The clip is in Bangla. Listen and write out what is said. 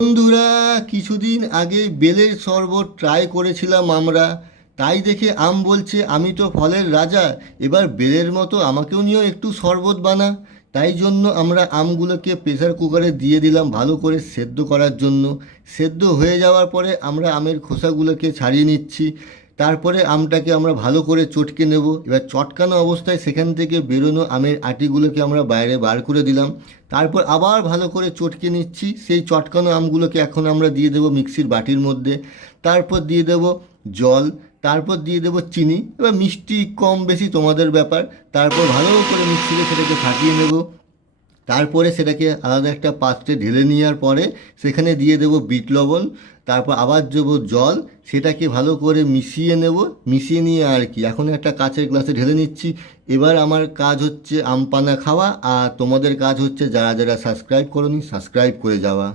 বন্ধুরা, কিছুদিন আগে বেলের শরবত ট্রাই করেছিলাম আমরা। তাই দেখে আম বলছে আমি তো ফলের রাজা, এবার বেলের মতো আমাকেও নিয়েও একটু শরবত বানা। তাই জন্য আমরা আমগুলোকে প্রেসার কুকারে দিয়ে দিলাম ভালো করে সেদ্ধ করার জন্য। সেদ্ধ হয়ে যাওয়ার পরে আমরা আমের খোসাগুলোকে ছাড়িয়ে নিচ্ছি। তারপরে আমটাকে আমরা ভালো করে চটকে নেব। এবার চটকানো অবস্থায় সেখান থেকে বেরোনো আমের আটিগুলোকে আমরা বাইরে বার করে দিলাম। তারপর আবার ভালো করে চটকে নিচ্ছি। সেই চটকানো আমগুলোকে এখন আমরা দিয়ে দেবো মিক্সির বাটির মধ্যে। তারপর দিয়ে দেবো জল, তারপর দিয়ে দেবো চিনি। এবার মিষ্টি কম বেশি তোমাদের ব্যাপার। তারপর ভালো করে মিক্সিতে সেটাকে ফাটিয়ে নেব। তারপরে সেটাকে আলাদা একটা পাত্রে ঢেলে নেওয়ার পরে সেখানে দিয়ে দেবো বিট লবণ। তারপর আবার দেবো জল, সেটাকে ভালো করে মিশিয়ে নেব। মিশিয়ে নিয়ে আর কি এখন একটা কাচের গ্লাসে ঢেলে নিচ্ছি। এবার আমার কাজ হচ্ছে আম পানা খাওয়া, আর তোমাদের কাজ হচ্ছে যারা যারা সাবস্ক্রাইব করোনি সাবস্ক্রাইব করে যাওয়া।